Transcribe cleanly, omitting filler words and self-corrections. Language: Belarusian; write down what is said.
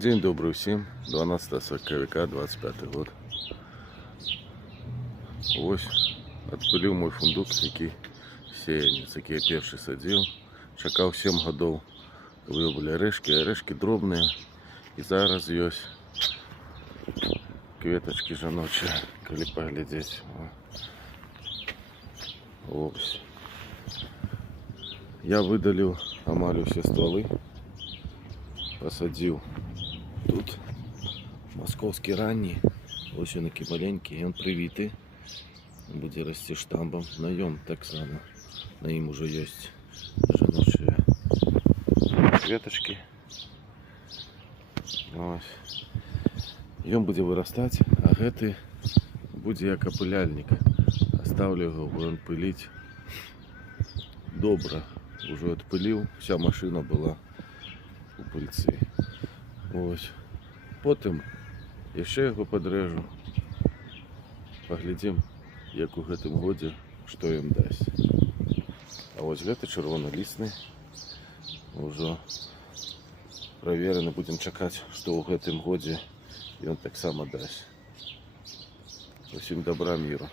День добрый всем, 12 сакавіка 25 год. Ось адпыліў мой фундук, які сеянец, які я першы садзіў. Чакаў 7 гадоў, каб его былі арэшкі, арэшкі дробныя. І зараз ёсць кветачкі жаночыя, калі паглядзець. Ось. Я выдаліў амаль усе стволы, посадзіў тут московский ранний, ось он такі маленькі, ён прывіты, будзе расці штамбам. На ём таксама, на ім уже ёсць жаночыя кветачкі. Ось. Ён будзе вырастаць, а гэты будзе як апыляльнік. Оставлю яго, бо ён пыліць добра. Уже адпыліў, вся машина была у пыльцы. Ось. Потым яшчэ яго падрэжу. Паглядзім, як у гэтым годзе, што ім дасць. А вось гэты чырвоналістны ўжо правераны. Будзем чакаць, што ў гэтым годзе ён таксама дасць. Усім добра, міру.